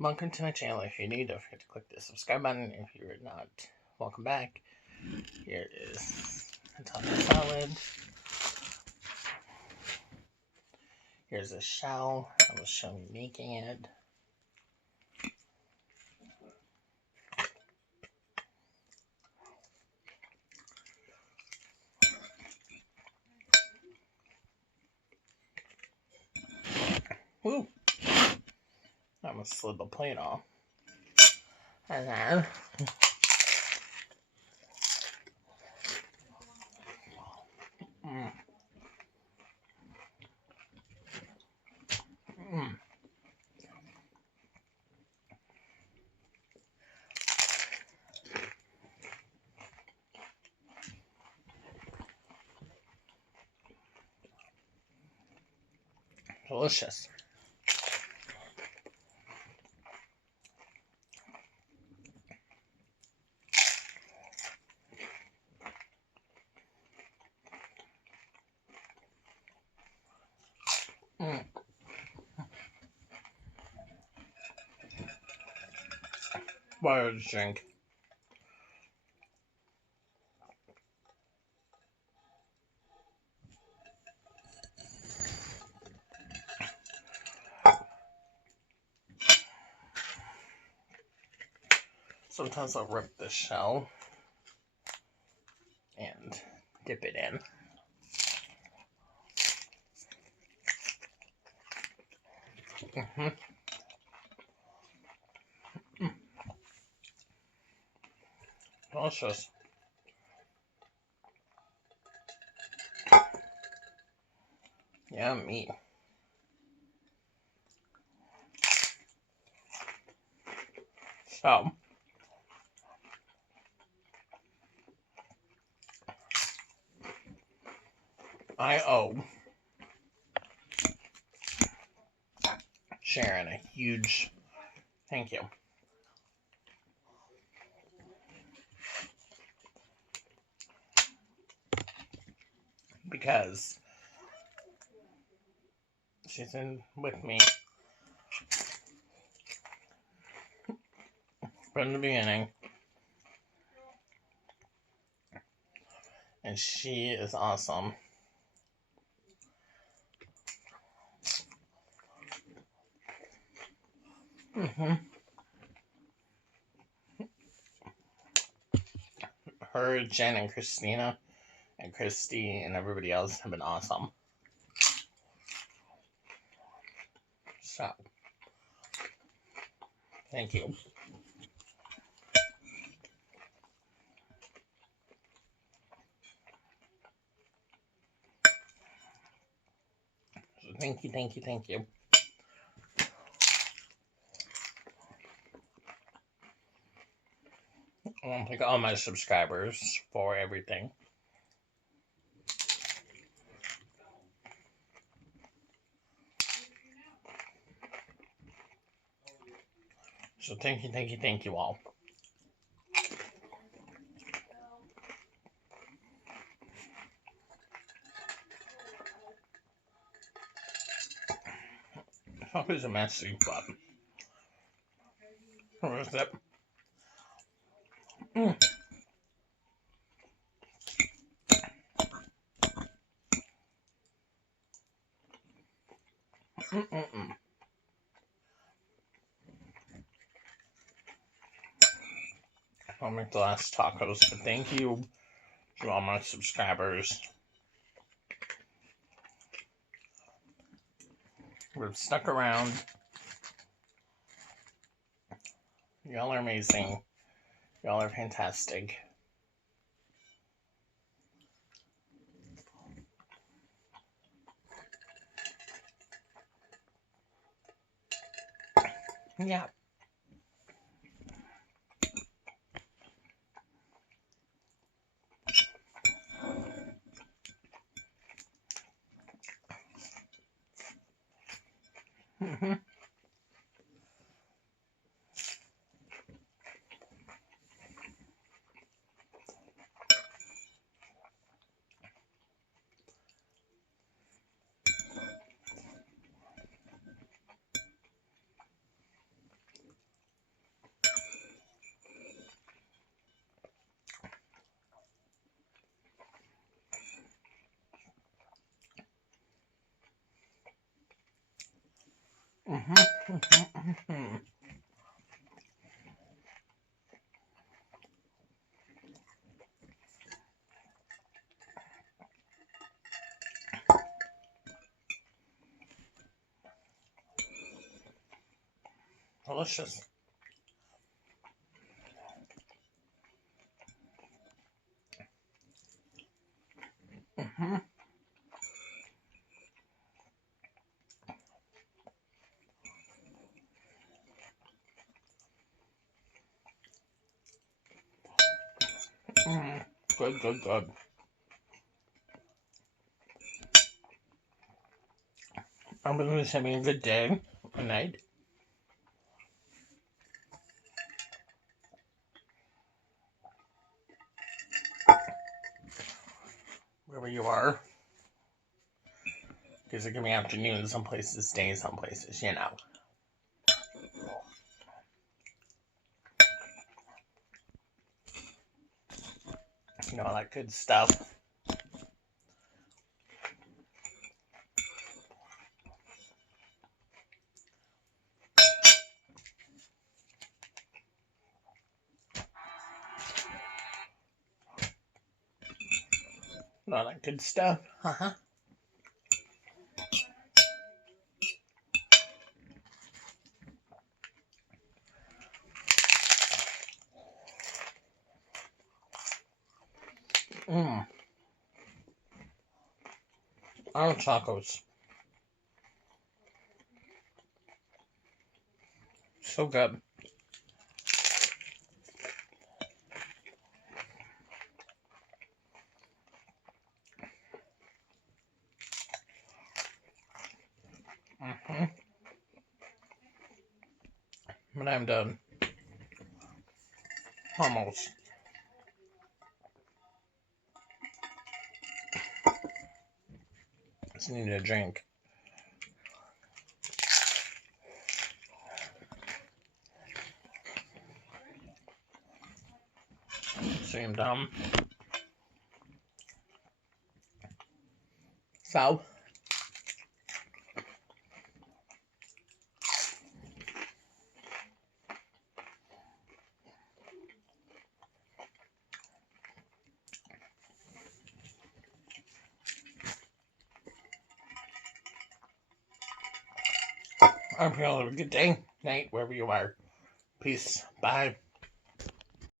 Welcome to my channel. If you're new, don't forget to click the subscribe button. If you're not, welcome back. Here is a taco salad. Here's a shell. I will show me making it. Woo! I almost slid the plate off. And then mm, mm, delicious. Mm. Water to drink. Sometimes I'll rip the shell and dip it in. Mm-hmm. Mm. Delicious. Yummy. So, I owe Sharon a huge thank you. Because she's in with me from the beginning. And she is awesome. Mm-hmm. Her, Jen, and Christina, and Christy, and everybody else have been awesome. So, thank you. So thank you, thank you, thank you. I want to thank all my subscribers for everything. So thank you, thank you, thank you all. How is a messy button? Where is that? Mm. Mm-mm-mm. I'll make the last tacos, but thank you to all my subscribers who have stuck around. Y'all are amazing. Y'all are fantastic. Yeah. Mm-hmm. Delicious. Good, good, good. Everyone's having a good day, a night. Wherever you are. Because it can be afternoon, some places, day, some places, you know. You know, all that good stuff. All that good stuff. Our tacos. So good. But I'm done. Almost. Just need a drink. See, I'm done. So, I hope you all have a good day, night, wherever you are. Peace. Bye.